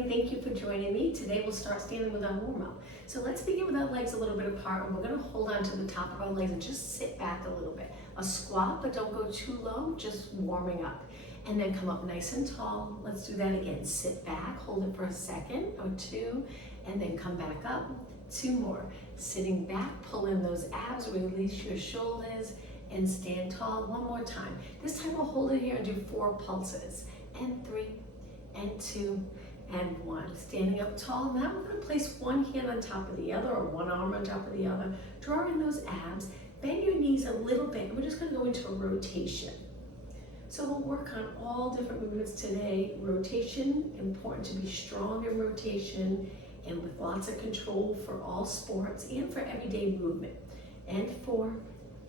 morning. Thank you for joining me. Today we'll start standing with our warm-up. So let's begin with our legs a little bit apart, and we're going to hold on to the top of our legs and just sit back a little bit. A squat, but don't go too low, just warming up. And then come up nice and tall. Let's do that again. Sit back, hold it for a second or two, and then come back up. Two more. Sitting back, pull in those abs, release your shoulders, and stand tall. One more time. This time we'll hold it here and do 4 pulses. And 3, and 2, and 1. Standing up tall. Now we're going to place one hand on top of the other, or one arm on top of the other. Draw in those abs. Bend your knees a little bit, and we're just going to go into a rotation. So we'll work on all different movements today. Rotation, important to be strong in rotation and with lots of control for all sports and for everyday movement. And 4,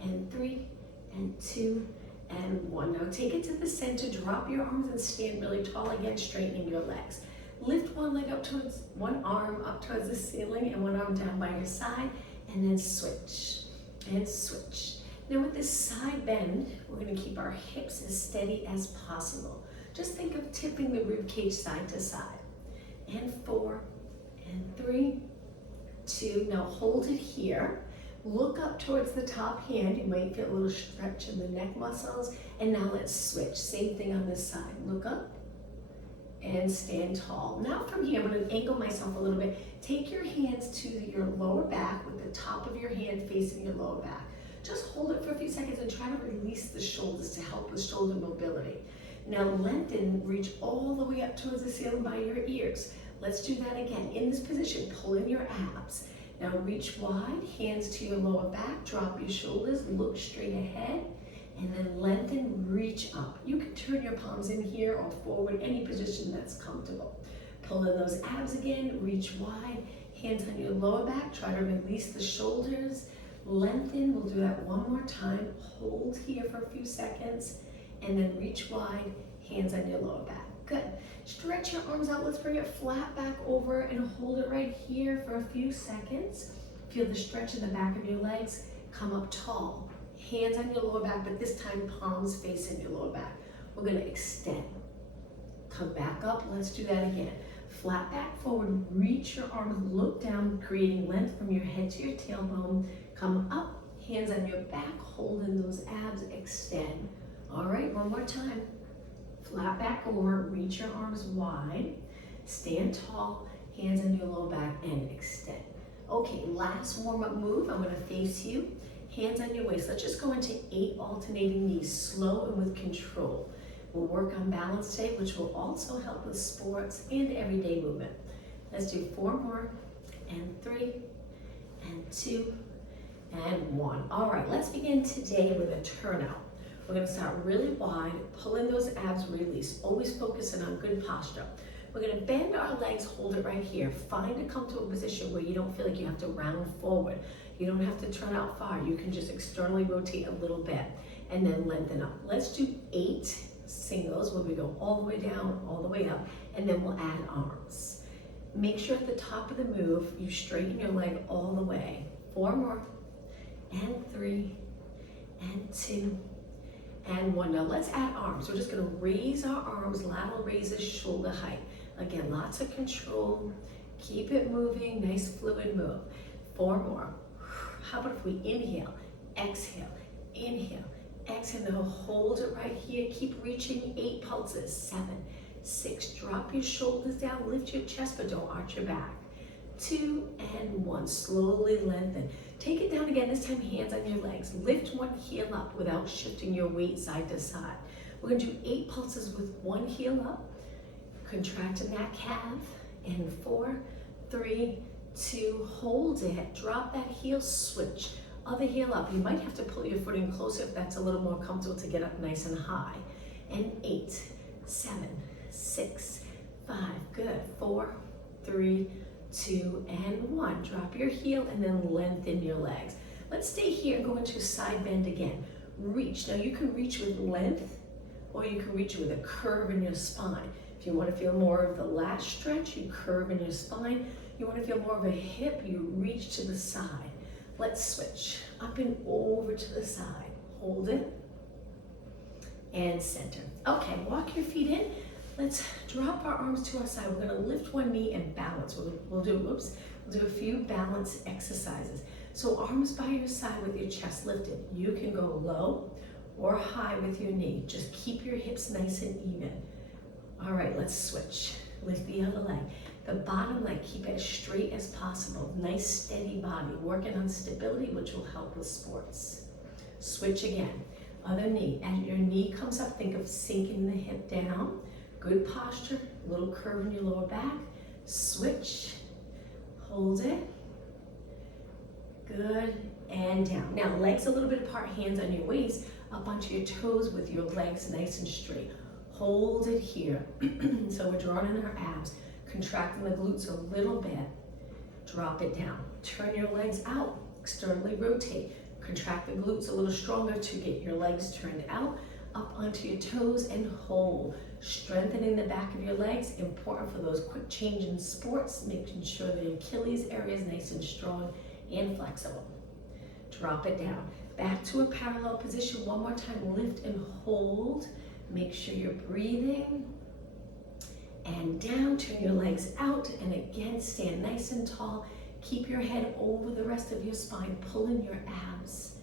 and 3, and 2, and 1. Now take it to the center, drop your arms and stand really tall again, straightening your legs. Lift one leg up towards, one arm up towards the ceiling and one arm down by your side, and then switch, and switch. Now with this side bend, we're gonna keep our hips as steady as possible. Just think of tipping the rib cage side to side. And 4, and 3, 2, now hold it here. Look up towards the top hand. You might feel a little stretch in the neck muscles. And now let's switch. Same thing on this side. Look up and stand tall. Now from here, I'm going to angle myself a little bit. Take your hands to your lower back with the top of your hand facing your lower back. Just hold it for a few seconds and try to release the shoulders to help with shoulder mobility. Now lengthen, reach all the way up towards the ceiling by your ears. Let's do that again. In this position, pull in your abs. Now reach wide, hands to your lower back, drop your shoulders, look straight ahead, and then lengthen, reach up. You can turn your palms in here or forward, any position that's comfortable. Pull in those abs again, reach wide, hands on your lower back, try to release the shoulders, lengthen, we'll do that one more time, hold here for a few seconds, and then reach wide, hands on your lower back. Good. Stretch your arms out. Let's bring it flat back over and hold it right here for a few seconds. Feel the stretch in the back of your legs. Come up tall. Hands on your lower back, but this time palms facing your lower back. We're going to extend. Come back up. Let's do that again. Flat back forward. Reach your arms. Look down, creating length from your head to your tailbone. Come up. Hands on your back. Holding those abs. Extend. All right, one more time. Flat back over, reach your arms wide, stand tall, hands on your lower back, and extend. Okay, last warm-up move. I'm going to face you, hands on your waist. Let's just go into 8 alternating knees, slow and with control. We'll work on balance today, which will also help with sports and everyday movement. Let's do 4 more, and 3, and 2, and 1. All right, let's begin today with a turnout. We're going to start really wide, pull in those abs, release. Always focusing on good posture. We're going to bend our legs, hold it right here. Find a comfortable position where you don't feel like you have to round forward. You don't have to turn out far. You can just externally rotate a little bit and then lengthen up. Let's do 8 singles where we go all the way down, all the way up, and then we'll add arms. Make sure at the top of the move, you straighten your leg all the way. 4 more, and 3, and 2, and 1. Now let's add arms. We're just going to raise our arms, lateral raises, shoulder height. Again, lots of control. Keep it moving, nice fluid move. 4 more. How about if we inhale, exhale, inhale, exhale. Now hold it right here. Keep reaching. 8 pulses. 7, 6. Drop your shoulders down. Lift your chest, but don't arch your back. 2, and 1. Slowly lengthen. Take it down again, this time hands on your legs. Lift one heel up without shifting your weight side to side. We're going to do 8 pulses with one heel up. Contracting that calf. And 4, 3, 2, hold it. Drop that heel, switch. Other heel up. You might have to pull your foot in closer if that's a little more comfortable to get up nice and high. And 8, 7, 6, 5. Good. 4, 3, 2, and 1. Drop your heel and then lengthen your legs. Let's stay here and go into a side bend again. Reach. Now you can reach with length or you can reach with a curve in your spine. If you want to feel more of the lat stretch, you curve in your spine. You want to feel more of a hip, you reach to the side. Let's switch. Up and over to the side. Hold it. And center. Okay, walk your feet in. Let's drop our arms to our side. We're gonna lift one knee and balance. We'll do a few balance exercises. So arms by your side with your chest lifted. You can go low or high with your knee. Just keep your hips nice and even. All right, let's switch. Lift the other leg. The bottom leg, keep it as straight as possible. Nice steady body, working on stability, which will help with sports. Switch again. Other knee. As your knee comes up, think of sinking the hip down. Good posture, little curve in your lower back. Switch, hold it. Good, and down. Now legs a little bit apart, hands on your waist, up onto your toes with your legs nice and straight. Hold it here. So we're drawing in our abs, contracting the glutes a little bit. Drop it down. Turn your legs out, externally rotate. Contract the glutes a little stronger to get your legs turned out, up onto your toes and hold. Strengthening the back of your legs, important for those quick change in sports, making sure the Achilles area is nice and strong and flexible. Drop it down. Back to a parallel position. One more time, lift and hold. Make sure you're breathing. And down, turn your legs out, and again, stand nice and tall. Keep your head over the rest of your spine, pulling your abs.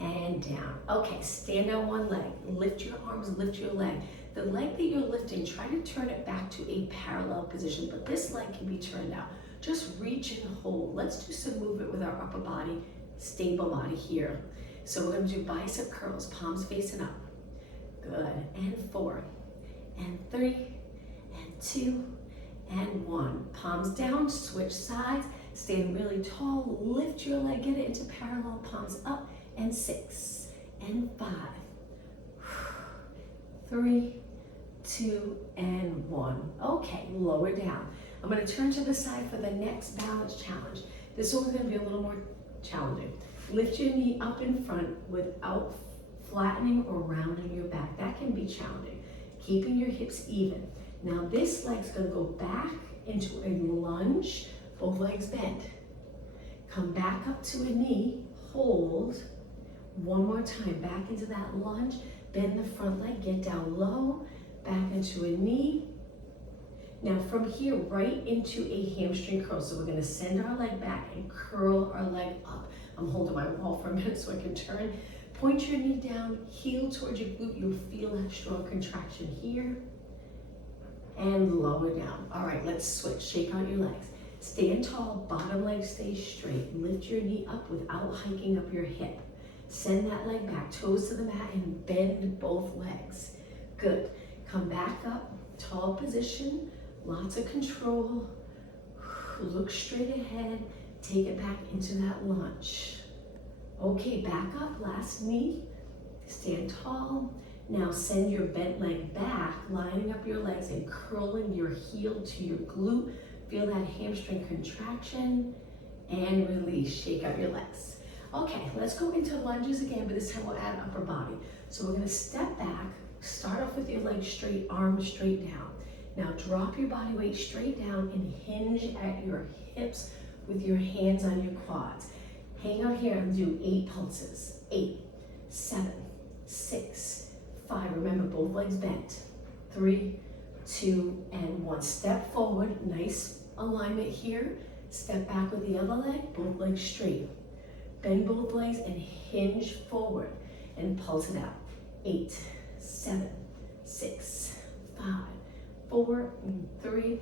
And down. Okay, stand on one leg. Lift your arms, lift your leg. The leg that you're lifting, try to turn it back to a parallel position, but this leg can be turned out. Just reach and hold. Let's do some movement with our upper body, stable body here. So we're gonna do bicep curls, palms facing up. Good, and 4, and 3, and 2, and 1. Palms down, switch sides, stand really tall, lift your leg, get it into parallel, palms up, and 6, and 5, 3, 2, and 1. Okay, lower down. I'm gonna turn to the side for the next balance challenge. This one's gonna be a little more challenging. Lift your knee up in front without flattening or rounding your back. That can be challenging. Keeping your hips even. Now this leg's gonna go back into a lunge, both legs bend. Come back up to a knee, hold. One more time, back into that lunge, bend the front leg, get down low, back into a knee. Now from here, right into a hamstring curl. So we're gonna send our leg back and curl our leg up. I'm holding my wall for a minute so I can turn. Point your knee down, heel towards your glute. You'll feel that strong contraction here. And lower down. All right, let's switch. Shake out your legs. Stand tall, bottom leg stays straight. Lift your knee up without hiking up your hip. Send that leg back, toes to the mat, and bend both legs. Good. Come back up, tall position, lots of control. Look straight ahead, take it back into that lunge. Okay, back up, last knee, stand tall. Now send your bent leg back, lining up your legs and curling your heel to your glute. Feel that hamstring contraction and release, shake out your legs. Okay, let's go into lunges again, but this time we'll add upper body. So we're gonna step back, start off with your legs straight, arms straight down. Now drop your body weight straight down and hinge at your hips with your hands on your quads. Hang out here and do 8 pulses. 8, 7, 6, 5. Remember, both legs bent. 3, 2, and 1. Step forward, nice alignment here. Step back with the other leg, both legs straight. Bend both legs and hinge forward and pulse it out. 8, 7, 6, 5, 4, 3,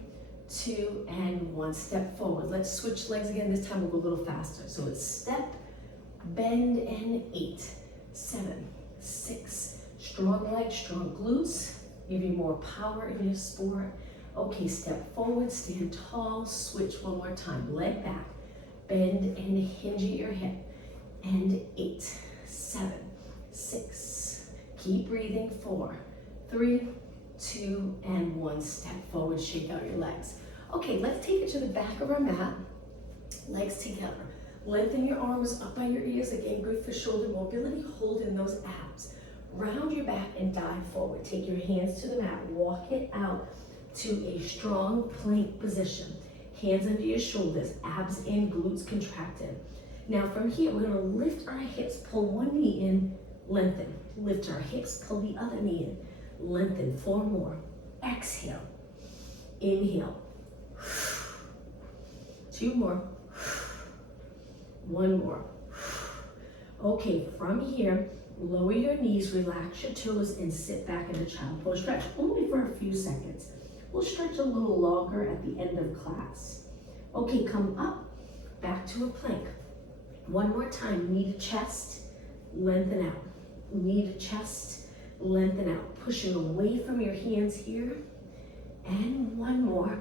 2, and 1. Step forward. Let's switch legs again. This time we'll go a little faster. So it's step, bend, and 8, 7, 6. Strong legs, strong glutes. Give you more power in your sport. Okay, step forward, stand tall, switch one more time. Leg back, bend and hinge at your hip. And 8, 7, 6. Keep breathing. 4, 3, 2, and 1. Step forward, shake out your legs. Okay, let's take it to the back of our mat. Legs together. Lengthen your arms up by your ears. Again, good for shoulder mobility. Hold in those abs. Round your back and dive forward. Take your hands to the mat. Walk it out to a strong plank position. Hands under your shoulders. Abs in, glutes contracted. Now from here, we're gonna lift our hips. Pull one knee in, lengthen. Lift our hips, pull the other knee in. Lengthen. 4 more. Exhale. Inhale. 2 more. 1 more. Okay, from here, lower your knees, relax your toes, and sit back in a child pose. Stretch only for a few seconds. We'll stretch a little longer at the end of class. Okay, come up, back to a plank. One more time, knee to chest, lengthen out. Knee to chest, lengthen out. Pushing away from your hands here. And 1 more.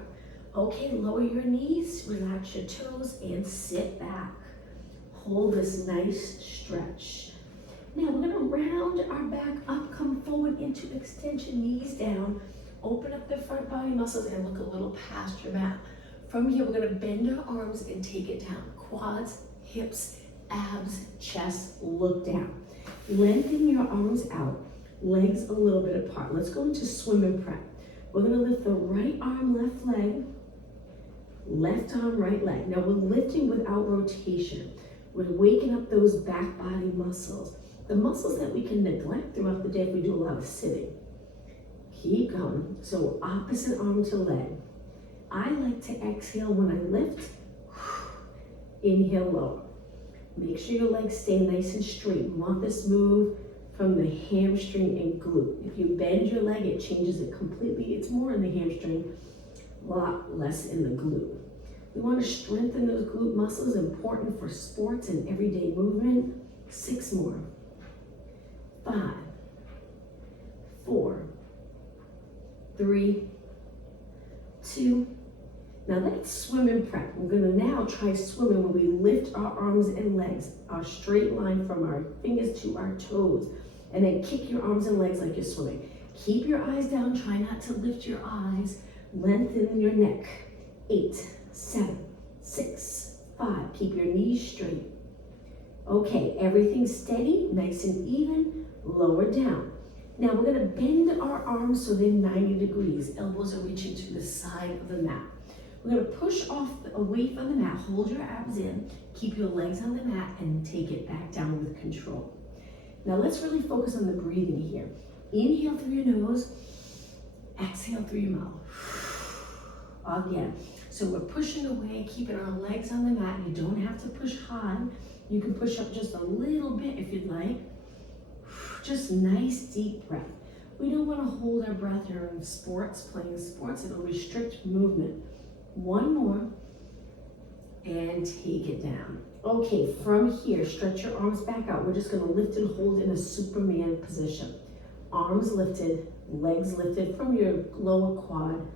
Okay, lower your knees, relax your toes, and sit back. Hold this nice stretch. Now we're gonna round our back up, come forward into extension, knees down. Open up the front body muscles and look a little past your mat. From here, we're gonna bend our arms and take it down. Quads, hips, abs, chest, look down. Lengthen your arms out, legs a little bit apart. Let's go into swim and prep. We're gonna lift the right arm, left leg, left arm, right leg. Now we're lifting without rotation. We're waking up those back body muscles. The muscles that we can neglect throughout the day if we do a lot of sitting. Keep going. So opposite arm to leg. I like to exhale when I lift. Inhale, lower. Make sure your legs stay nice and straight. We want this move from the hamstring and glute. If you bend your leg, it changes it completely. It's more in the hamstring, a lot less in the glute. We want to strengthen those glute muscles, important for sports and everyday movement. 6 more. 5, 4, 3, 2. Now let's swim and prep. We're gonna now try swimming when we lift our arms and legs, our straight line from our fingers to our toes, and then kick your arms and legs like you're swimming. Keep your eyes down, try not to lift your eyes. Lengthen your neck. 8, 7, 6, 5. Keep your knees straight. Okay, everything steady, nice and even, lower down. Now we're gonna bend our arms so they're 90 degrees. Elbows are reaching to the side of the mat. We're gonna push away from the mat, hold your abs in, keep your legs on the mat, and take it back down with control. Now let's really focus on the breathing here. Inhale through your nose, exhale through your mouth. Again. So we're pushing away, keeping our legs on the mat. You don't have to push high. You can push up just a little bit if you'd like. Just nice deep breath. We don't want to hold our breath here in sports, playing sports. It'll restrict movement. 1 more, and take it down. Okay, from here, stretch your arms back out. We're just gonna lift and hold in a Superman position. Arms lifted, legs lifted from your lower quad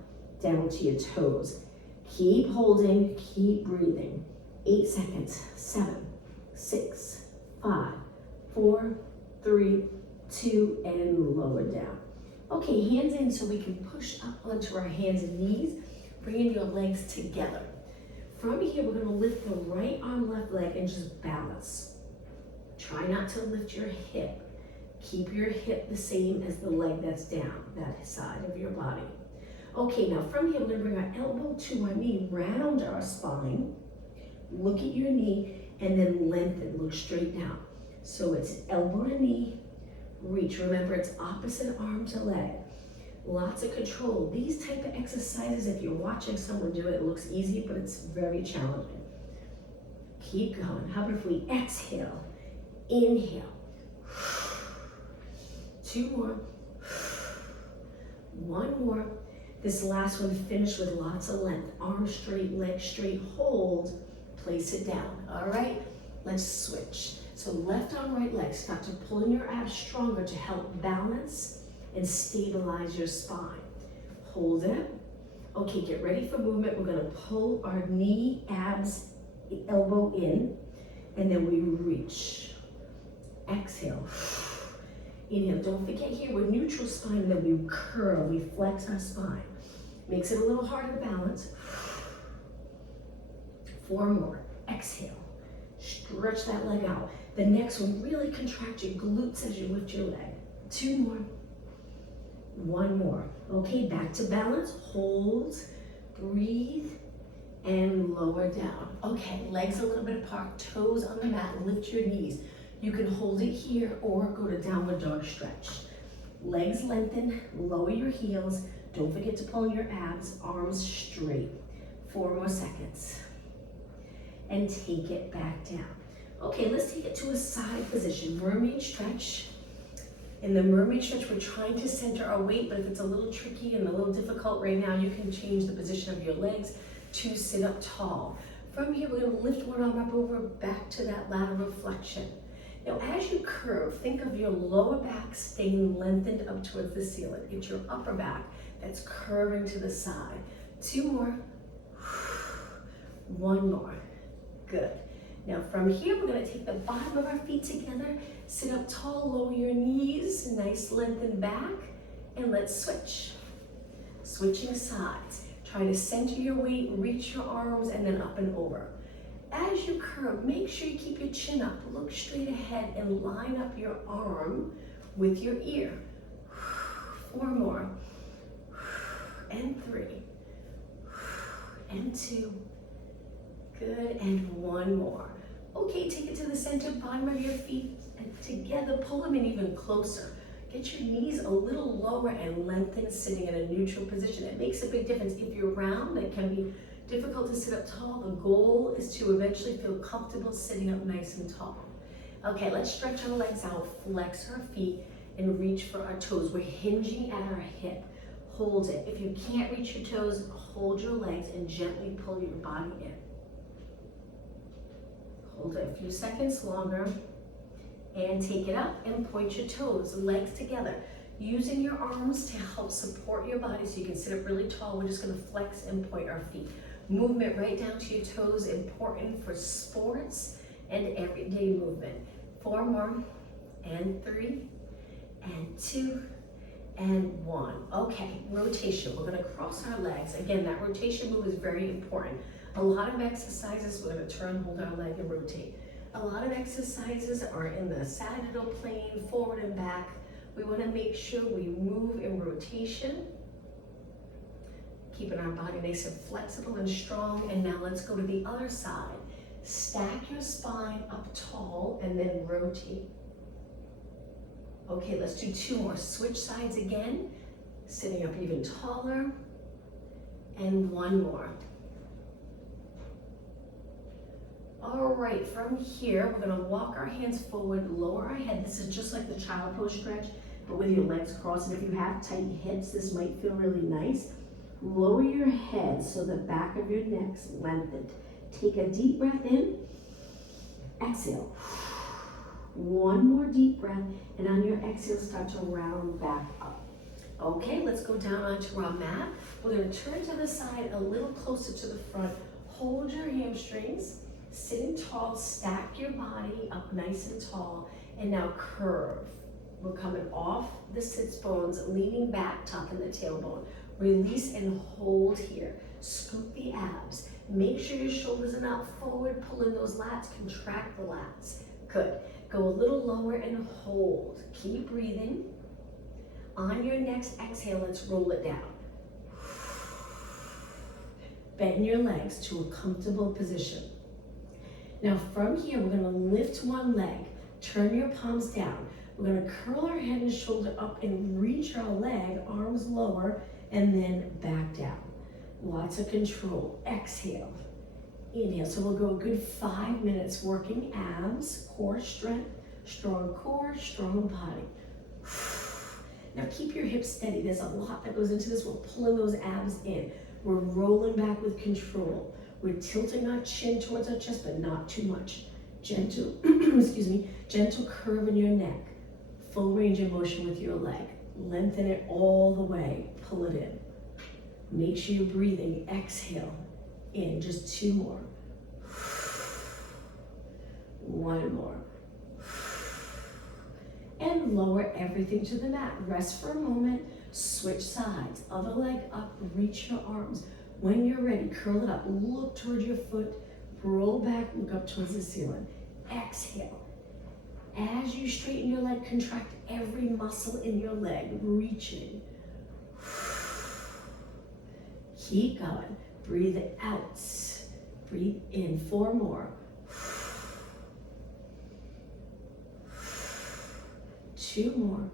down to your toes. Keep holding, keep breathing. 8 seconds, 7, 6, 5, 4, 3, 2, and lower down. Okay, hands in so we can push up onto our hands and knees, bringing your legs together. From here, we're gonna lift the right arm, left leg, and just balance. Try not to lift your hip. Keep your hip the same as the leg that's down, that side of your body. Okay, now from here, we're gonna bring our elbow to our knee, round our spine, look at your knee, and then lengthen, look straight down. So it's elbow to knee, reach. Remember, it's opposite arm to leg. Lots of control. These type of exercises, if you're watching someone do it, it looks easy, but it's very challenging. Keep going. How about if we exhale, inhale. 2 more. 1 more. This last one, finish with lots of length. Arms straight, legs straight, hold, place it down. All right, let's switch. So left arm, right leg. Start to pull in your abs stronger to help balance and stabilize your spine. Hold it. Okay, get ready for movement. We're gonna pull our knee, abs, elbow in, and then we reach. Exhale. Inhale. Don't forget here, we're neutral spine, and then we curl, we flex our spine. Makes it a little harder to balance. 4 more. Exhale. Stretch that leg out. The next one, really contract your glutes as you lift your leg. 2 more. 1 more. Okay, back to balance. Hold, breathe, and lower down. Okay, legs a little bit apart, toes on the mat, lift your knees. You can hold it here or go to downward dog stretch. Legs lengthen, lower your heels, Don't forget to pull in your abs, arms straight. 4 more seconds. And take it back down. Okay, let's take it to a side position, mermaid stretch. In the mermaid stretch, we're trying to center our weight, but if it's a little tricky and a little difficult right now, you can change the position of your legs to sit up tall. From here, we're gonna lift one arm up over back to that lateral flexion. Now, as you curve, think of your lower back staying lengthened up towards the ceiling. It's your upper back that's curving to the side. 2 more. 1 more. Good. Now from here, we're gonna take the bottom of our feet together, sit up tall, lower your knees, nice lengthen back, and let's switch. Switching sides. Try to center your weight, reach your arms, and then up and over. As you curve, make sure you keep your chin up, look straight ahead, and line up your arm with your ear. 4 more. And 3. And 2. Good, and 1 more. Okay, take it to the center, bottom of your feet, and together, pull them in even closer. Get your knees a little lower and lengthen, sitting in a neutral position. It makes a big difference. If you're round, it can be difficult to sit up tall. The goal is to eventually feel comfortable sitting up nice and tall. Okay, let's stretch our legs out, flex our feet, and reach for our toes. We're hinging at our hip. Hold it. If you can't reach your toes, hold your legs and gently pull your body in. Hold it a few seconds longer and take it up and point your toes, legs together. Using your arms to help support your body so you can sit up really tall. We're just gonna flex and point our feet. Movement right down to your toes, important for sports and everyday movement. 4 more, and 3, and 2, and 1. Okay, rotation. We're gonna cross our legs. Again, that rotation move is very important. A lot of exercises, we're gonna turn, hold our leg, and rotate. A lot of exercises are in the sagittal plane, forward and back. We wanna make sure we move in rotation, keeping our body nice and flexible and strong. And now let's go to the other side. Stack your spine up tall and then rotate. Okay, let's do 2 more. Switch sides again, sitting up even taller, and 1 more. All right, from here, we're gonna walk our hands forward, lower our head. This is just like the child pose stretch, but with your legs crossed. And if you have tight hips, this might feel really nice. Lower your head so the back of your neck's lengthened. Take a deep breath in, exhale. 1 more deep breath, and on your exhale, start to round back up. Okay, let's go down onto our mat. We're gonna turn to the side a little closer to the front. Hold your hamstrings, sitting tall, stack your body up nice and tall, and now curve. We're coming off the sits bones, leaning back, tucking the tailbone. Release and hold here. Scoop the abs. Make sure your shoulders are not forward. Pull in those lats, contract the lats. Good. Go a little lower and hold. Keep breathing. On your next exhale, let's roll it down. Bend your legs to a comfortable position. Now from here, we're gonna lift one leg. Turn your palms down. We're gonna curl our head and shoulder up and reach our leg, arms lower, and then back down. Lots of control. Exhale. Inhale. So we'll go a good 5 minutes working abs, core strength, strong core, strong body. Now keep your hips steady. There's a lot that goes into this. We're pulling those abs in. We're rolling back with control. We're tilting our chin towards our chest, but not too much. Gentle, excuse me, gentle curve in your neck. Full range of motion with your leg. Lengthen it all the way. Pull it in. Make sure you're breathing. Exhale. In. Just 2 more. 1 more. And lower everything to the mat. Rest for a moment. Switch sides. Other leg up. Reach your arms. When you're ready, curl it up. Look towards your foot. Roll back. Look up towards the ceiling. Exhale. As you straighten your leg, contract every muscle in your leg. Reaching. Keep going. Breathe it out. Breathe in. 4 more. 2 more.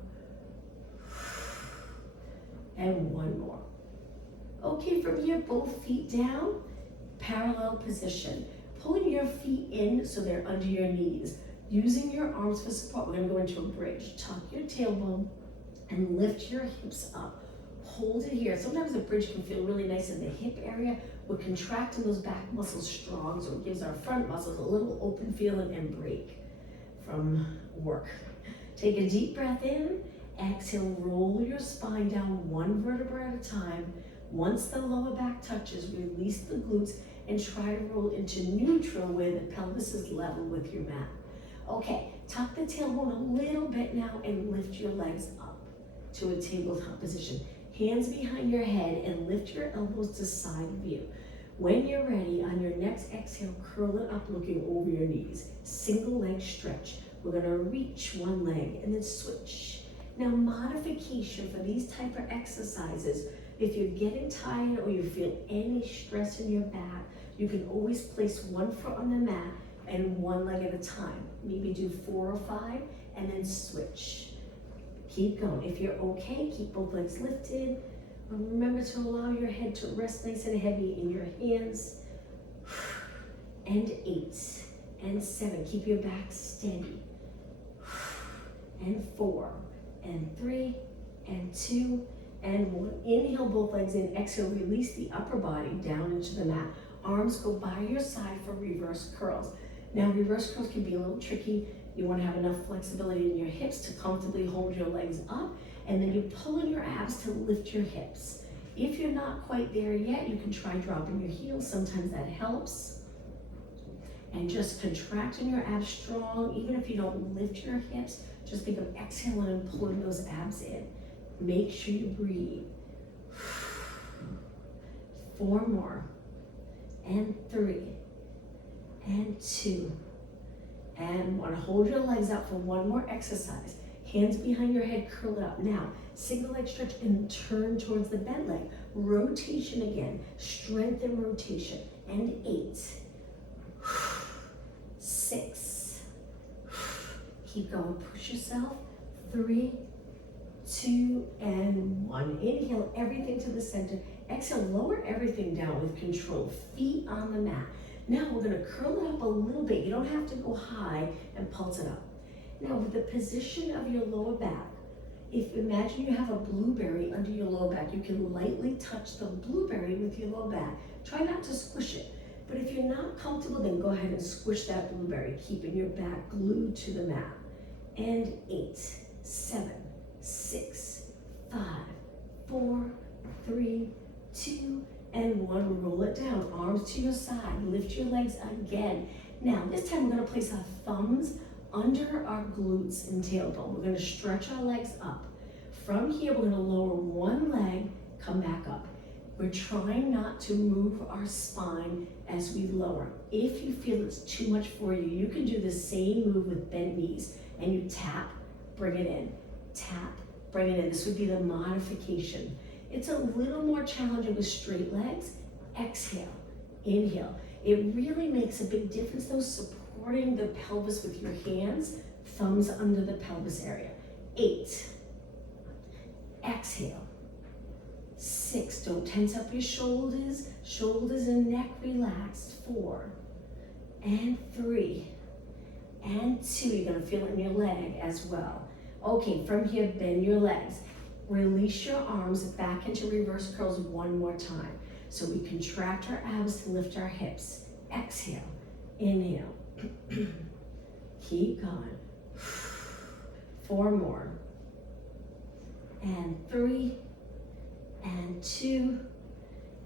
and one more. Okay, from here, both feet down, parallel position. Pulling your feet in so they're under your knees. Using your arms for support, we're gonna go into a bridge. Tuck your tailbone and lift your hips up. Hold it here. Sometimes the bridge can feel really nice in the hip area. We're contracting those back muscles strong, so it gives our front muscles a little open feeling and break from work. Take a deep breath in. Exhale, roll your spine down one vertebra at a time. Once the lower back touches, release the glutes and try to roll into neutral where the pelvis is level with your mat. Okay, tuck the tailbone a little bit now and lift your legs up to a tabletop position. Hands behind your head and lift your elbows to side view. When you're ready, on your next exhale, curl it up looking over your knees. Single leg stretch. We're gonna reach one leg and then switch. Now, modification for these type of exercises, if you're getting tired or you feel any stress in your back, you can always place one foot on the mat and one leg at a time. Maybe do 4 or 5 and then switch. Keep going. If you're okay, keep both legs lifted. Remember to allow your head to rest nice and heavy in your hands. And 8 and 7. Keep your back steady. And 4 and 3 and 2 and 1. Inhale both legs in. Exhale, release the upper body down into the mat. Arms go by your side for reverse curls. Now, reverse curls can be a little tricky. You want to have enough flexibility in your hips to comfortably hold your legs up, and then you pull in your abs to lift your hips. If you're not quite there yet, you can try dropping your heels. Sometimes that helps. And just contracting your abs strong. Even if you don't lift your hips, just think of exhaling and pulling those abs in. Make sure you breathe. 4 more. And 3. And 2. And 1. Hold your legs out for one more exercise. Hands behind your head, curl it up. Now, single leg stretch and turn towards the bent leg. Rotation again. Strengthen rotation. And 8. 6. Keep going. Push yourself. 3, 2, and 1. Inhale everything to the center. Exhale, lower everything down with control. Feet on the mat. Now we're gonna curl it up a little bit. You don't have to go high and pulse it up. Now with the position of your lower back, imagine you have a blueberry under your lower back, you can lightly touch the blueberry with your lower back. Try not to squish it. But if you're not comfortable, then go ahead and squish that blueberry, keeping your back glued to the mat. And 8, 7, 6, 5, 4, 3, 2, and 1. Roll it down, arms to your side, lift your legs again. Now, this time we're gonna place our thumbs under our glutes and tailbone. We're gonna stretch our legs up. From here, we're gonna lower one leg, come back up. We're trying not to move our spine as we lower. If you feel it's too much for you, you can do the same move with bent knees, and you tap, bring it in, tap, bring it in. This would be the modification. It's a little more challenging with straight legs. Exhale, inhale. It really makes a big difference though, supporting the pelvis with your hands, thumbs under the pelvis area. 8, exhale. 6, don't tense up your shoulders, shoulders and neck relaxed. 4, and 3, and 2. You're gonna feel it in your leg as well. Okay, from here, bend your legs. Release your arms back into reverse curls one more time. So we contract our abs to lift our hips. Exhale, inhale. Keep going. 4 more. And 3, and 2,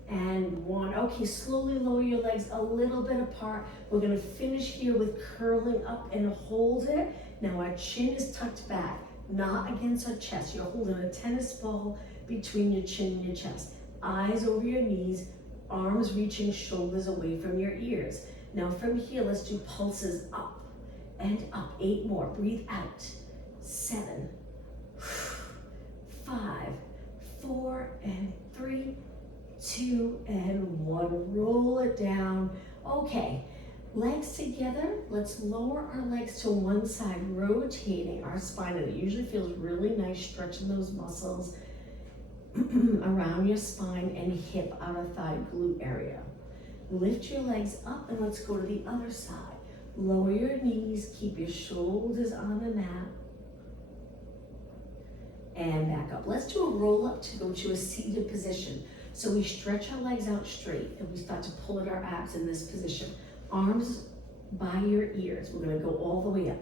and 1. Okay, slowly lower your legs a little bit apart. We're gonna finish here with curling up and hold it. Now our chin is tucked back, not against our chest. You're holding a tennis ball between your chin and your chest. Eyes over your knees, arms reaching shoulders away from your ears. Now from here, let's do pulses up and up. 8 more, breathe out. 7, 5, 4, and 3, 2, and 1. Roll it down. Okay, legs together. Let's lower our legs to one side, rotating our spine. And it usually feels really nice, stretching those muscles. around your spine and hip, outer thigh, glute area. Lift your legs up and let's go to the other side. Lower your knees, keep your shoulders on the mat. And back up. Let's do a roll up to go to a seated position. So we stretch our legs out straight and we start to pull at our abs in this position. Arms by your ears. We're gonna go all the way up.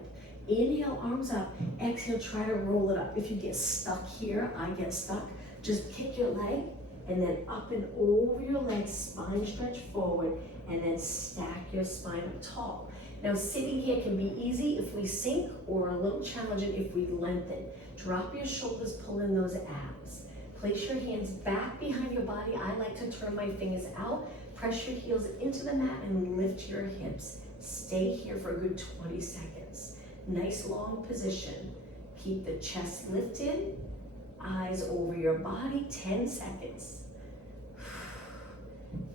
Inhale, arms up. Exhale, try to roll it up. If you get stuck here, I get stuck, just kick your leg and then up and over your legs, spine stretch forward, and then stack your spine up tall. Now sitting here can be easy if we sink or a little challenging if we lengthen. Drop your shoulders, pull in those abs. Place your hands back behind your body. I like to turn my fingers out. Press your heels into the mat and lift your hips. Stay here for a good 20 seconds. Nice long position. Keep the chest lifted, eyes over your body, 10 seconds.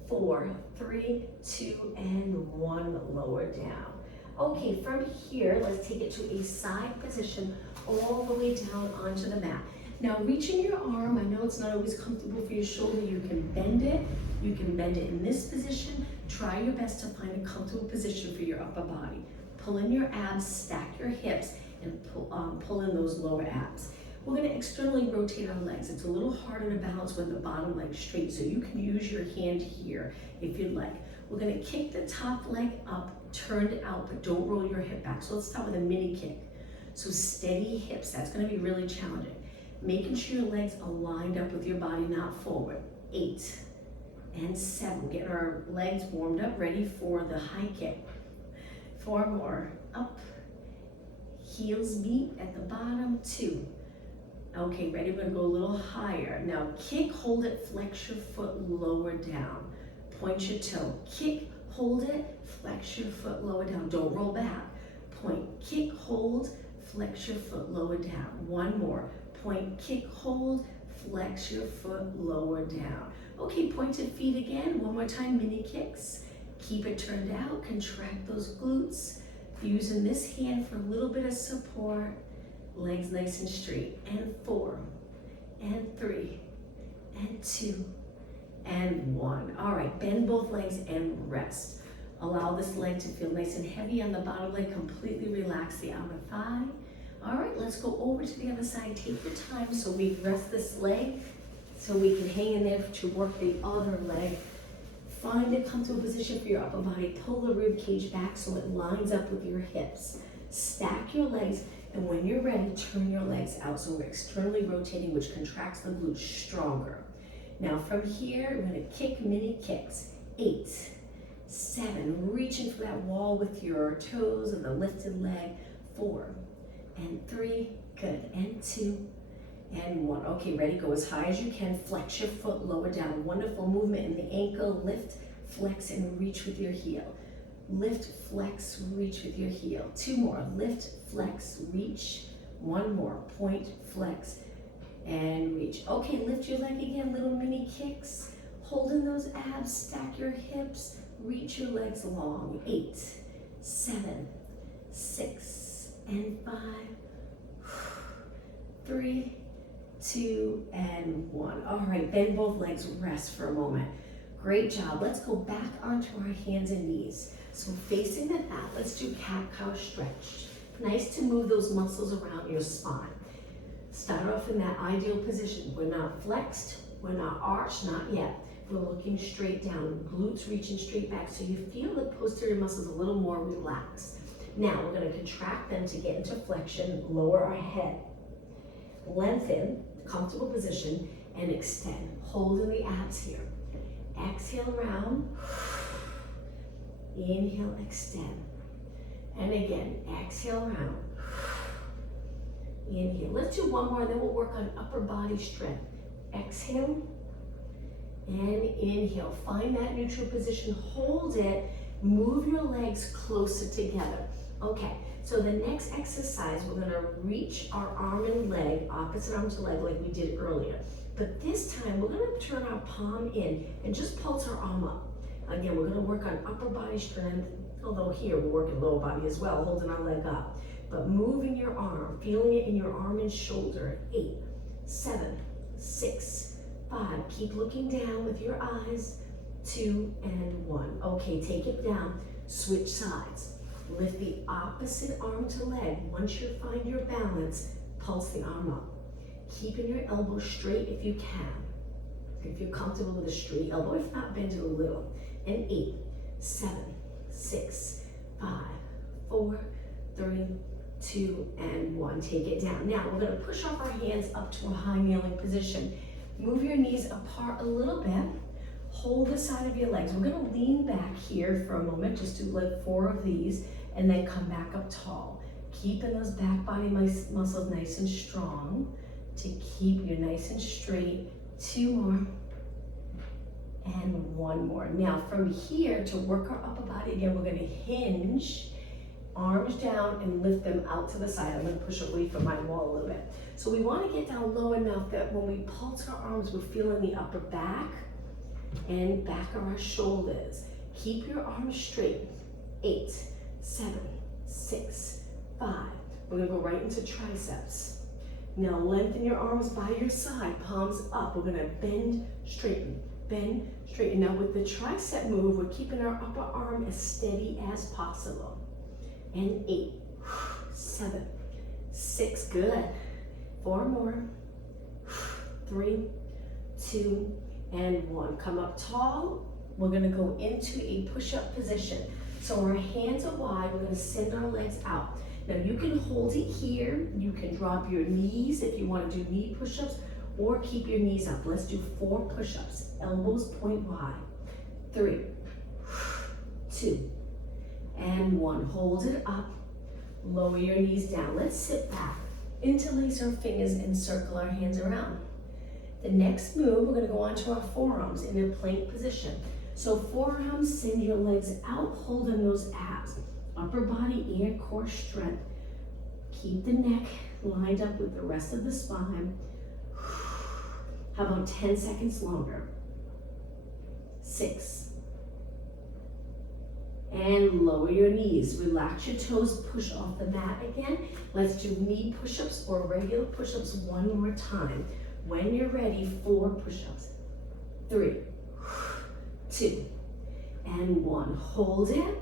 4, 3, 2, and 1, lower down. Okay, from here, let's take it to a side position all the way down onto the mat. Now reaching your arm, I know it's not always comfortable for your shoulder, you can bend it. You can bend it in this position. Try your best to find a comfortable position for your upper body. Pull in your abs, stack your hips, and pull in those lower abs. We're gonna externally rotate our legs. It's a little harder to balance when the bottom leg's straight, so you can use your hand here if you'd like. We're gonna kick the top leg up, turn it out, but don't roll your hip back. So let's start with a mini kick. So steady hips, that's gonna be really challenging. Making sure your legs are lined up with your body, not forward. 8 and 7, getting our legs warmed up, ready for the high kick. 4 more, up, heels meet at the bottom, 2. Okay, ready, we're gonna go a little higher. Now kick, hold it, flex your foot, lower down. Point your toe, kick, hold it, flex your foot, lower down. Don't roll back. Point, kick, hold, flex your foot, lower down. 1 more, point, kick, hold, flex your foot, lower down. Okay, pointed feet again, 1 more time, mini kicks. Keep it turned out, contract those glutes. Using this hand for a little bit of support. Legs nice and straight. And 4, and 3, and 2, and 1. All right, bend both legs and rest. Allow this leg to feel nice and heavy on the bottom leg. Completely relax the outer thigh. All right, let's go over to the other side. Take your time so we rest this leg so we can hang in there to work the other leg. Find a comfortable position for your upper body. Pull the rib cage back so it lines up with your hips. Stack your legs, and when you're ready, turn your legs out. So we're externally rotating, which contracts the glutes stronger. Now from here, we're gonna kick mini kicks. 8, 7, reaching for that wall with your toes and the lifted leg. 4, and 3, good, and 2, and 1. Okay, ready, go as high as you can. Flex your foot, lower down. Wonderful movement in the ankle. Lift, flex, and reach with your heel. Lift, flex, reach with your heel. 2 more, lift, flex, reach. 1 more, point, flex, and reach. Okay, lift your leg again, little mini kicks. Holding those abs, stack your hips, reach your legs long. 8, 7, 6, and 5, 3, 2, and 1. All right, bend both legs, rest for a moment. Great job. Let's go back onto our hands and knees. So facing the mat, let's do cat-cow stretch. Nice to move those muscles around your spine. Start off in that ideal position. We're not flexed, we're not arched, not yet. We're looking straight down, glutes reaching straight back, so you feel the posterior muscles a little more relaxed. Now we're gonna contract them to get into flexion, lower our head. Lengthen, comfortable position, and extend. Holding the abs here. Exhale, round. Inhale, extend. And again, exhale, round. Inhale. Let's do 1 more, and then we'll work on upper body strength. Exhale, and inhale. Find that neutral position, hold it, move your legs closer together. Okay, so the next exercise, we're gonna reach our arm and leg, opposite arm to leg like we did earlier. But this time, we're gonna turn our palm in and just pulse our arm up. Again, we're gonna work on upper body strength, although here we're working lower body as well, holding our leg up. But moving your arm, feeling it in your arm and shoulder. 8, 7, 6, 5. Keep looking down with your eyes. 2 and 1. Okay, take it down. Switch sides. Lift the opposite arm to leg. Once you find your balance, pulse the arm up. Keeping your elbow straight if you can. If you're comfortable with a straight elbow, if not, bend it a little. And 8, 7, 6, 5, 4, 3, 2, and 1. Take it down. Now, we're going to push off our hands up to a high kneeling position. Move your knees apart a little bit. Hold the side of your legs. We're going to lean back here for a moment. Just do like 4 of these, and then come back up tall. Keeping those back body muscles nice and strong to keep you nice and straight. 2 more. And 1 more. Now from here, to work our upper body again, we're going to hinge, arms down, and lift them out to the side. I'm going to push away from my wall a little bit. So we want to get down low enough that when we pulse our arms, we're feeling the upper back and back of our shoulders. Keep your arms straight. 8, 7, 6, 5. We're going to go right into triceps. Now lengthen your arms by your side, palms up. We're going to bend, straighten, bend, straighten. Now with the tricep move, we're keeping our upper arm as steady as possible. And 8, 7, 6, good. 4 more. 3, 2, and 1. Come up tall. We're going to go into a push-up position. So our hands are wide. We're going to send our legs out. Now you can hold it here. You can drop your knees if you want to do knee push-ups, or keep your knees up. Let's do 4 push-ups. Elbows point wide. 3, 2, and 1. Hold it up. Lower your knees down. Let's sit back. Interlace our fingers and circle our hands around. The next move, we're going to go onto our forearms in a plank position. So forearms, send your legs out, holding those abs. Upper body and core strength. Keep the neck lined up with the rest of the spine. How about 10 seconds longer? 6. And lower your knees. Relax your toes, push off the mat again. Let's do knee push-ups or regular push-ups one more time. When you're ready, 4 push-ups. 3, 2, and 1. Hold it.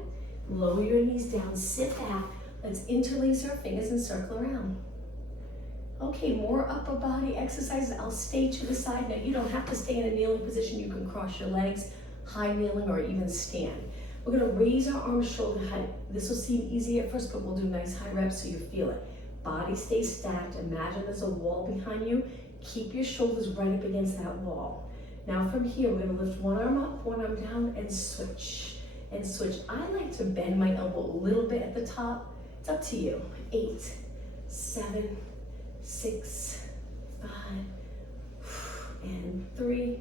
Lower your knees down, sit back. Let's interlace our fingers and circle around. Okay, more upper body exercises. I'll stay to the side. Now you don't have to stay in a kneeling position. You can cross your legs, high kneeling, or even stand. We're gonna raise our arms shoulder height. This will seem easy at first, but we'll do nice high reps so you feel it. Body stays stacked. Imagine there's a wall behind you. Keep your shoulders right up against that wall. Now from here, we're gonna lift one arm up, one arm down, and switch. And switch. I like to bend my elbow a little bit at the top. It's up to you. 8, 7, 6, 5, and 3,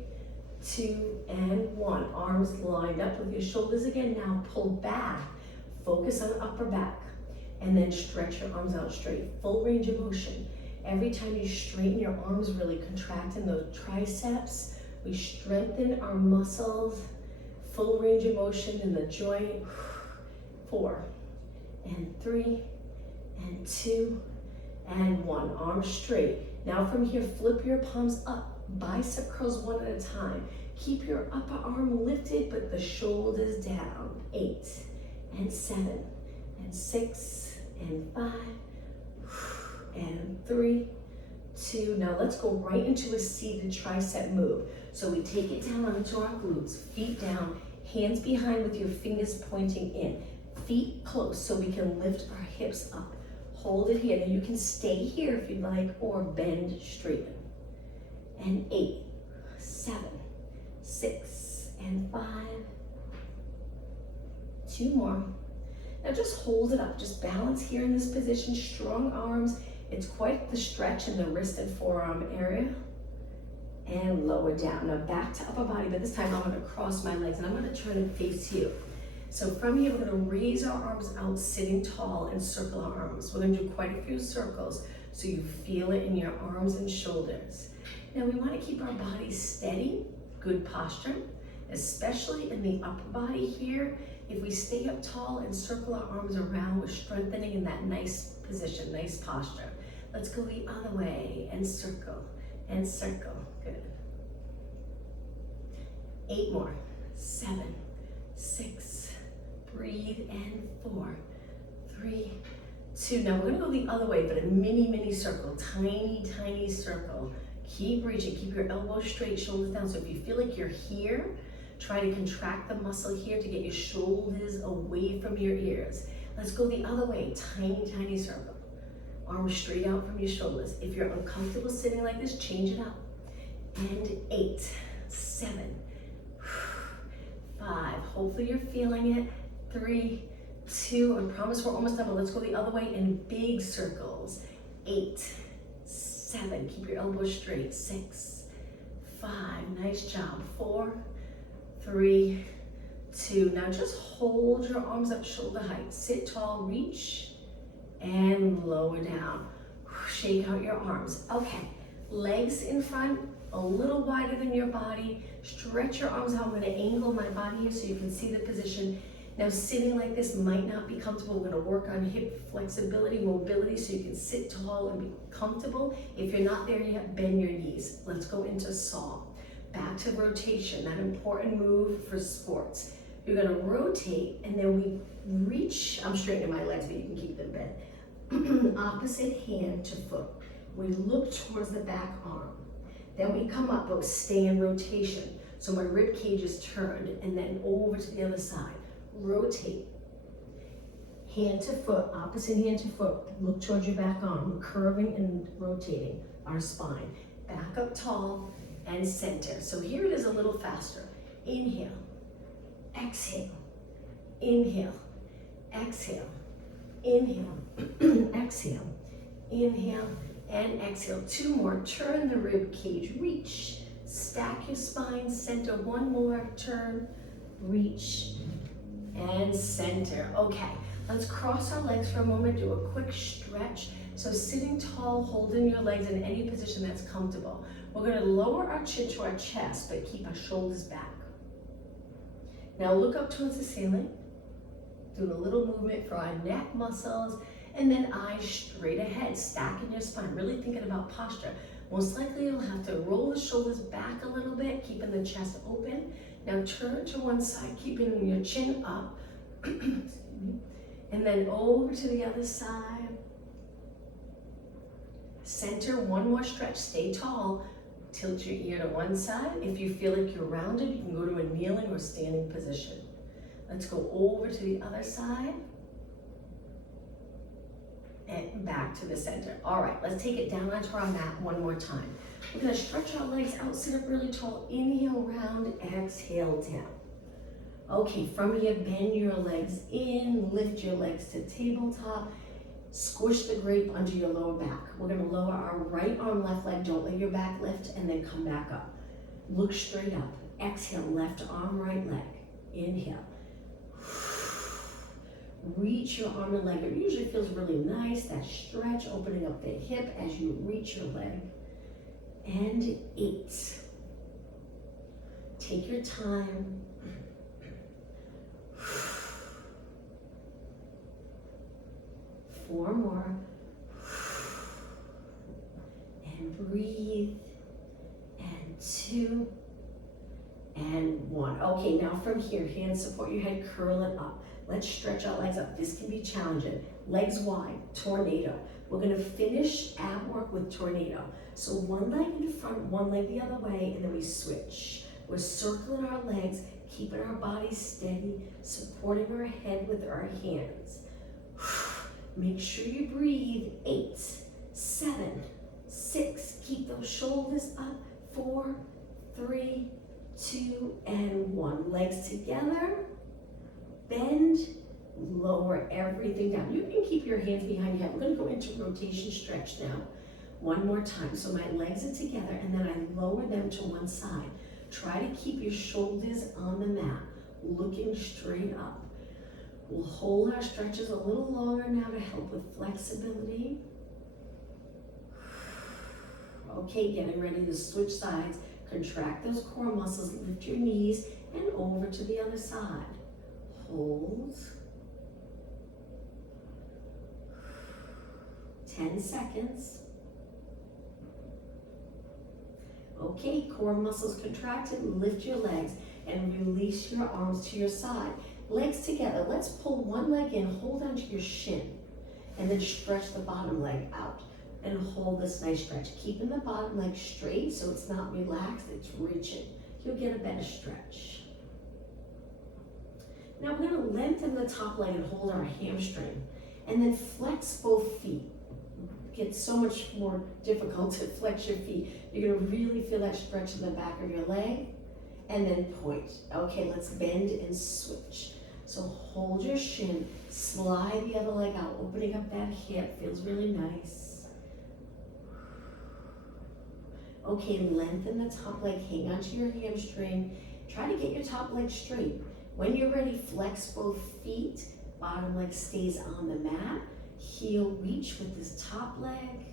2, and 1. Arms lined up with your shoulders again. Now pull back. Focus on upper back. And then stretch your arms out straight. Full range of motion. Every time you straighten, your arms really contract in those triceps. We strengthen our muscles. Full range of motion in the joint. 4, and 3, and 2, and 1. Arms straight. Now from here, flip your palms up. Bicep curls one at a time. Keep your upper arm lifted, but the shoulders down. 8, and 7, and 6, and 5, and 3, 2. Now let's go right into a seated tricep move. So we take it down onto our glutes, feet down, hands behind with your fingers pointing in. Feet close so we can lift our hips up. Hold it here. Now you can stay here if you'd like, or bend, straighten. And 8, 7, 6, and 5. 2 more. Now just hold it up. Just balance here in this position. Strong arms. It's quite the stretch in the wrist and forearm area. And lower down. Now back to upper body, but this time I'm going to cross my legs and I'm going to try to face you. So from here, we're going to raise our arms out, sitting tall, and circle our arms. We're going to do quite a few circles so you feel it in your arms and shoulders. Now we want to keep our body steady, good posture, especially in the upper body here. If we stay up tall and circle our arms around, we're strengthening in that nice position, nice posture. Let's go the other way and circle and circle. Good. 8 more. 7, 6, breathe, and 4, 3, 2. Now we're gonna go the other way, but a mini circle, tiny circle. Keep reaching, keep your elbows straight, shoulders down. So if you feel like you're here, try to contract the muscle here to get your shoulders away from your ears. Let's go the other way, tiny circle. Arms straight out from your shoulders. If you're uncomfortable sitting like this, change it up. And 8, 7, 5. Hopefully you're feeling it. 3, 2. I promise we're almost done, but let's go the other way in big circles. 8, 7. Keep your elbows straight. 6, 5. Nice job. 4, 3, 2. Now just hold your arms up shoulder height. Sit tall, reach, and lower down. Shake out your arms. Okay, legs in front, a little wider than your body. Stretch your arms out. I'm gonna angle my body here so you can see the position. Now sitting like this might not be comfortable. We're gonna work on hip flexibility, mobility, so you can sit tall and be comfortable. If you're not there yet, bend your knees. Let's go into saw. Back to rotation, that important move for sports. You're gonna rotate and then we reach. I'm straightening my legs, but you can keep them bent. Opposite hand to foot. We look towards the back arm. Then we come up, but stay in rotation. So my rib cage is turned and then over to the other side. Rotate. Hand to foot, opposite hand to foot. Look towards your back arm. We're curving and rotating our spine. Back up tall and center. So here it is a little faster. Inhale, exhale, inhale, exhale, inhale, exhale, inhale, and exhale. 2 more. Turn the rib cage, reach. Stack your spine, center. 1 more. Turn, reach, and center. Okay, let's cross our legs for a moment. Do a quick stretch. So sitting tall, holding your legs in any position that's comfortable. We're gonna lower our chin to our chest, but keep our shoulders back. Now look up towards the ceiling. Do a little movement for our neck muscles, and then eyes straight ahead, stacking your spine, really thinking about posture. Most likely you'll have to roll the shoulders back a little bit, keeping the chest open. Now turn to one side, keeping your chin up, and then over to the other side. Center, 1 more stretch, stay tall. Tilt your ear to one side. If you feel like you're rounded, you can go to a kneeling or standing position. Let's go over to the other side. And back to the center. All right, let's take it down onto our mat 1 more time. We're gonna stretch our legs out, sit up really tall. Inhale, round, exhale, down. Okay, from here, bend your legs in, lift your legs to tabletop. Squish the grape under your lower back. We're gonna lower our right arm, left leg. Don't let your back lift, and then come back up. Look straight up. Exhale, left arm, right leg. Inhale. Reach your arm and leg. It usually feels really nice, that stretch, opening up the hip as you reach your leg. And 8. Take your time. 4 more. And breathe. And 2. And 1. Okay, now from here, hands support your head, curl it up. Let's stretch our legs up. This can be challenging. Legs wide, tornado. We're gonna finish ab work with tornado. So 1 leg in front, 1 leg the other way, and then we switch. We're circling our legs, keeping our bodies steady, supporting our head with our hands. Make sure you breathe. 8, 7, 6. Keep those shoulders up. 4, 3, 2, and 1. Legs together. Bend, lower everything down. You can keep your hands behind your head. We're gonna go into rotation stretch now. 1 more time. So my legs are together and then I lower them to one side. Try to keep your shoulders on the mat, looking straight up. We'll hold our stretches a little longer now to help with flexibility. Okay, getting ready to switch sides. Contract those core muscles, lift your knees, and over to the other side. Hold. 10 seconds. Okay, core muscles contracted, lift your legs. and release your arms to your side. Legs together. Let's pull one leg in, hold onto your shin, and then stretch the bottom leg out and hold this nice stretch. Keeping the bottom leg straight so it's not relaxed, it's reaching. You'll get a better stretch. Now we're gonna lengthen the top leg and hold our hamstring, and then flex both feet. It gets so much more difficult to flex your feet. You're gonna really feel that stretch in the back of your leg, and then point. Okay, let's bend and switch. So hold your shin, slide the other leg out, opening up that hip, feels really nice. Okay, lengthen the top leg, hang onto your hamstring. Try to get your top leg straight. When you're ready, flex both feet, bottom leg stays on the mat, heel reach with this top leg,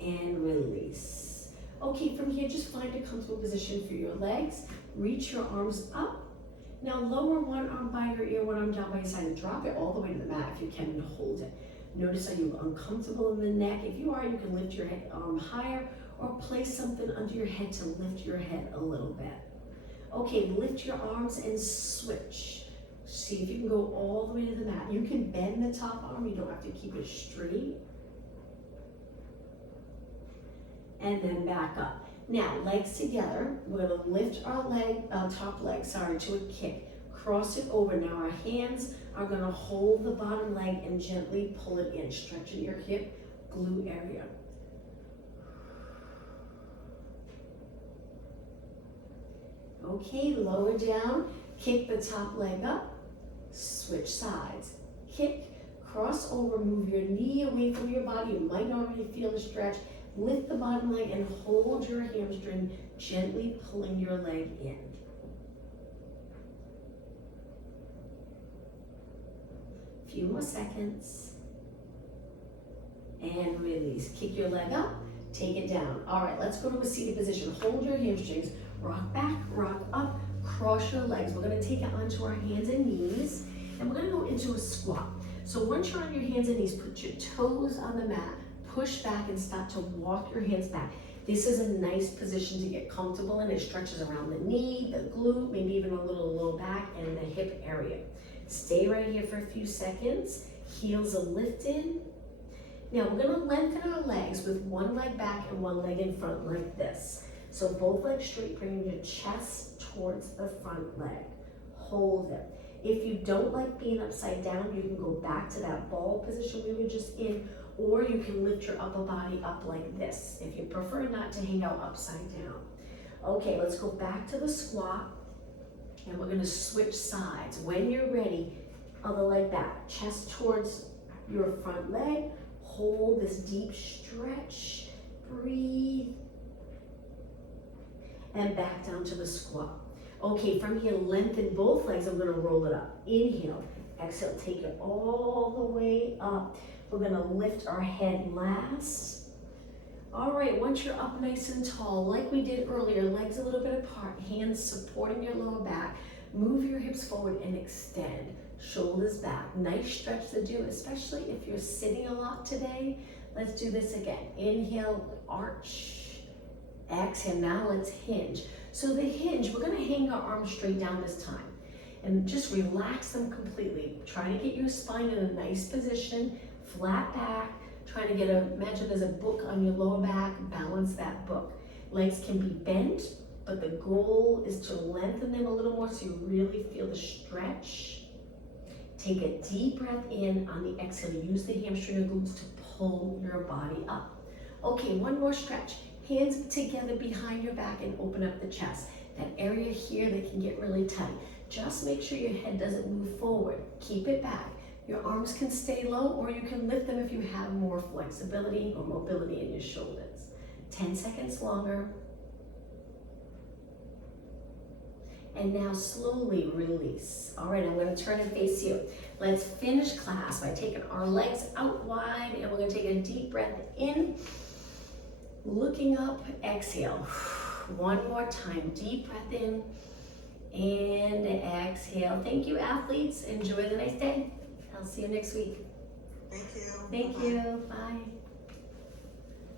and release. Okay, from here, just find a comfortable position for your legs. Reach your arms up. Now lower one arm by your ear, one arm down by your side, and drop it all the way to the mat if you can, and hold it. Notice, are you uncomfortable in the neck? If you are, you can lift your arm higher or place something under your head to lift your head a little bit. Okay, lift your arms and switch. See if you can go all the way to the mat. You can bend the top arm, you don't have to keep it straight. And then back up. Now, legs together, we're gonna lift our top leg, to a kick. Cross it over. Now our hands are gonna hold the bottom leg and gently pull it in, stretching your hip, glute area. Okay, lower down, kick the top leg up, switch sides. Kick, cross over, move your knee away from your body. You might already feel the stretch. Lift the bottom leg and hold your hamstring, gently pulling your leg in. A few more seconds. And release. Kick your leg up, take it down. All right, let's go to a seated position. Hold your hamstrings, rock back, rock up, cross your legs. We're gonna take it onto our hands and knees, and we're gonna go into a squat. So once you're on your hands and knees, put your toes on the mat, push back and start to walk your hands back. This is a nice position to get comfortable in. It stretches around the knee, the glute, maybe even a little low back and the hip area. Stay right here for a few seconds. Heels are lifted. Now we're gonna lengthen our legs with one leg back and one leg in front like this. So both legs straight, bring your chest towards the front leg. Hold it. If you don't like being upside down, you can go back to that ball position we were just in, or you can lift your upper body up like this if you prefer not to hang out upside down. Okay, let's go back to the squat, and we're gonna switch sides. When you're ready, other leg back, chest towards your front leg, hold this deep stretch, breathe, and back down to the squat. Okay, from here, lengthen both legs. I'm gonna roll it up. Inhale, exhale, take it all the way up. We're gonna lift our head last. All right, once you're up nice and tall, like we did earlier, legs a little bit apart, hands supporting your lower back, move your hips forward and extend. Shoulders back, nice stretch to do, especially if you're sitting a lot today. Let's do this again. Inhale, arch. Exhale, now let's hinge. So the hinge, we're gonna hang our arms straight down this time and just relax them completely. Try to get your spine in a nice position, flat back, trying to imagine there's a book on your lower back, balance that book. Legs can be bent, but the goal is to lengthen them a little more so you really feel the stretch. Take a deep breath in. On the exhale, use the hamstring and glutes to pull your body up. Okay, one more stretch. Hands together behind your back and open up the chest. That area here that can get really tight. Just make sure your head doesn't move forward. Keep it back. Your arms can stay low, or you can lift them if you have more flexibility or mobility in your shoulders. 10 seconds longer. And now slowly release. All right, I'm gonna turn and face you. Let's finish class by taking our legs out wide, and we're gonna take a deep breath in. Looking up, exhale. One more time, deep breath in and exhale. Thank you, athletes. Enjoy the nice day. I'll see you next week. Thank you. Thank Bye-bye. you. Bye.